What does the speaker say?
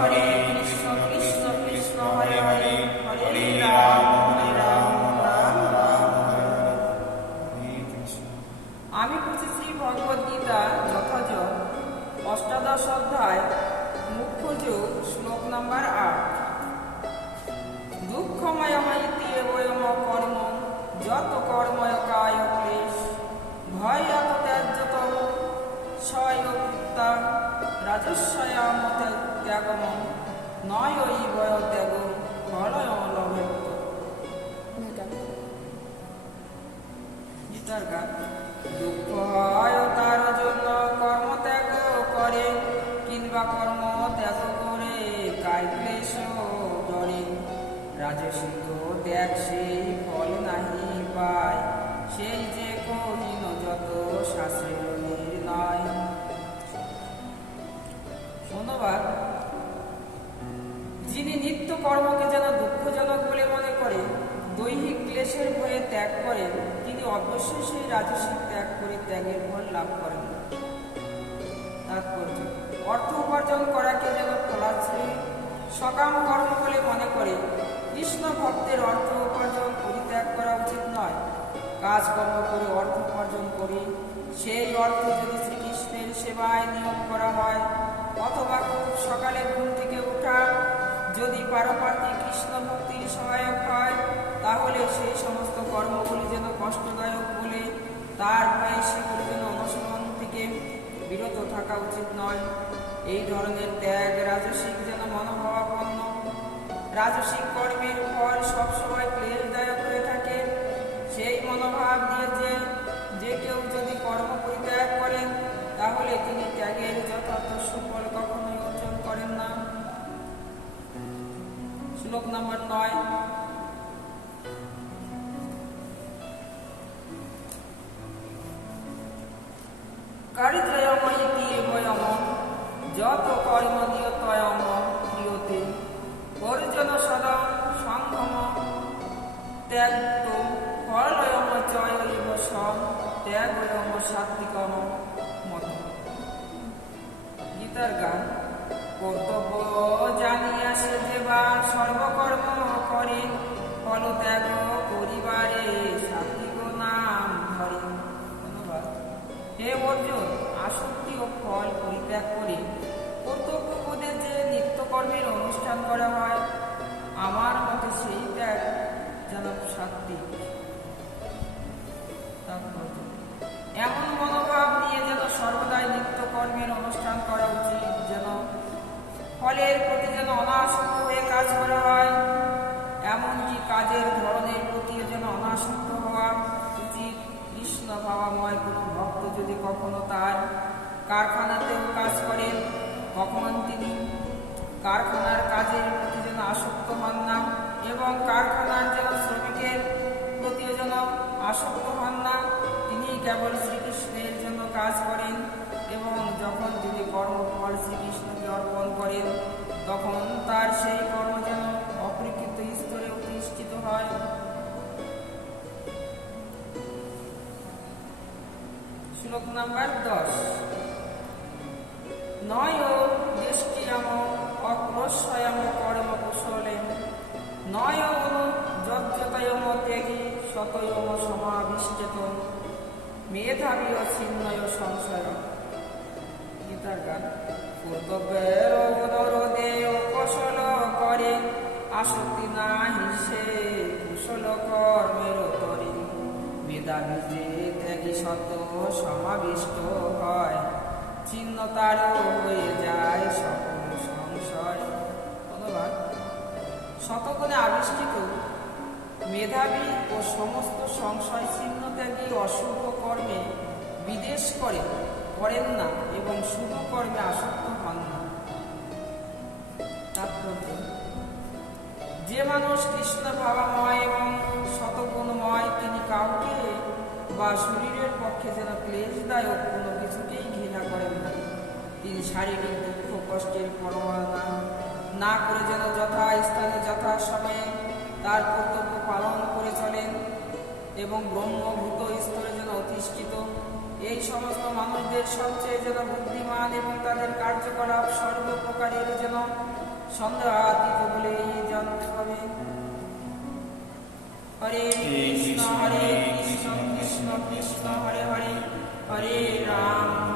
হরে কৃষ্ণ কৃষ্ণ কৃষ্ণ হরে হরে হরে রাম রাম রাম হরে কৃষ্ণ। আমি বুঝেছি ভগবদ গীতা যথাযথ অষ্টাদশ অধ্যায় মুখ্য যোগ শ্লোক নাম্বার 8। দুঃখময়ময়িতি বয়ম কর্ম যত কর্ময় কায় ক্লেশ ভয় ত্যাজ্যত স্বয়তা রাজস্বয়াম ত্যাগম নয় বয় ত্যাগ ফলয় লভেত। গীতার গান। দুঃখ হয় তার জন্য কর্ম ত্যাগ করে কিংবা কর্ম ত্যাগ করে কায় ক্লেশ ডরে রাজসিক ত্যাগ সেই ফল নাহি পায় সেই যে কহিন যত শাস্ত্রের নির্ণয়। ধন্যবাদ। যিনি নিত্য কর্মকে যেন দুঃখজনক বলে মনে করে দৈহিক ক্লেশের ভয়ে ত্যাগ করেন তিনি অবশ্যই সেই রাজসিক ত্যাগ করে ত্যাগের ফল লাভ করেন। তাৎপর্য অর্থ উপার্জন করাকে যেন ফলাশ্রয়ী সকাম কর্ম বলে মনে করে কৃষ্ণ ভক্তের অর্থ উপার্জন পরিত্যাগ করা উচিত নয়। কাজকর্ম করে অর্থ উপার্জন করি সেই অর্থ যদি শ্রীকৃষ্ণের সেবায় নিয়োগ করা হয় অথবা খুব সকালে ঘুম থেকে ওঠা যদি পারপার্থিক কৃষ্ণ ভক্তির সহায়ক হয় তাহলে সেই সমস্ত কর্মগুলি যেন কষ্টদায়ক বলে তার ভয়ে সেগুলি যেন অনুসরণ থেকে বিরত থাকা উচিত নয়। এই ধরনের ত্যাগ রাজসিক যেন মনোভাবাপন্ন। রাজসিক কর্মের ফল সবসময় ক্লেশদায়ক হয়ে থাকে। সেই মনোভাব দিয়ে যে কেউ যদি কর্ম পরিত্যাগ করেন তাহলে তিনি ত্যাগের যথার্থ সুফল কখনোই অর্জন করেন না। শ্লোক নম্বর 9। কারিত্রয়ময়িতি বয়ম যত কর্ম নিয়তয়ম প্রিয়তে পরিজন সদা সংগম ত্যাগ ফলয়ম চয়ৈব সম ত্যাগয়ম সাত্বিকম মত। গীতার গান। কর্তব্য জানিয়া সে যে বা সর্বকর্ম করে ফল ত্যাগ করিবারে সাত্বিক নাম ধরে। ধন্যবাদ। হে অর্জুন, আসক্তি ও ফল পরিত্যাগ করে কর্তব্য বোধে যে নিত্যকর্মের অনুষ্ঠান করা হয় আমার মতে সেই ত্যাগ যেন সাত্বিক। এমন মনোভাব নিয়ে যেন সর্বদাই নিত্যকর্মের অনুষ্ঠান করা উচিত যেন ফলের প্রতি যেন অনাসক্ত হয়ে কাজ করা হয়। এমনকি কাজের ধরনের প্রতিও যেন অনাসক্ত হওয়া উচিত। কৃষ্ণ ভাবাময় কোনো ভক্ত যদি কখনো তার কারখানাতেও কাজ করেন তখন তিনি কারখানার কাজের প্রতি যেন আসক্ত হন না এবং কারখানার যেন শ্রমিকের প্রতিও যেন আসক্ত হন না। তিনি কেবল শ্রীকৃষ্ণের জন্য কাজ করেন এবং যখন তিনি কর্মফল শ্রীকৃষ্ণকে অর্পণ করেন তখন তার সেই কর্ম যেন অপরিকৃত স্তরে প্রতিষ্ঠিত হয়। শ্লোক নাম্বার 10। নয় দৃষ্টিয়াম অক্রস্বয়ম কর্ম কুশলে নয় যজ্ঞতয়ম ত্যাগী শতয়ম সমাবিষ্টেত মেধাবী ছিন্নয় সংশয়। গীতার গান। কর্তব্যের অনুরোধে কৌশল করে আসক্তি না হিসে কুশল কর্মের তরে মেধাবী যে ত্যাগী শত সমাবিষ্ট হয় চিহ্ন তারও হয়ে যায় সকল সংশয়। ধন্যবাদ। শতগুণে আবিষ্কৃত মেধাবী ও সমস্ত সংশয় চিহ্ন ত্যাগী অশুভ কর্মে বিদেশ করেন না এবং শুভ কর্মে আসক্ত হন না। তাৎপর্য যে মানুষ কৃষ্ণ ভাবাময় এবং শতগুণময় তিনি কাউকে বা শরীরের পক্ষে যেন ক্লেশদায়ক কোনো কিছুকেই ঘৃণা করেন না। তিনি শারীরিক দুঃখ কষ্টের পরোয়া না করে যেন যথাস্থানে যথাসময়ে তার কর্তব্য পালন করে চলেন এবং ব্রহ্মভূত স্তরে যেন অধিষ্ঠিত। এই সমস্ত মানুষদের সবচেয়ে যেন বুদ্ধিমান এবং তাদের কার্যকলাপ সর্বপ্রকারের যেন সন্দেহাতীত বলে জানতে হবে। হরে কৃষ্ণ কৃষ্ণ কৃষ্ণ হরে হরে, হরে রাম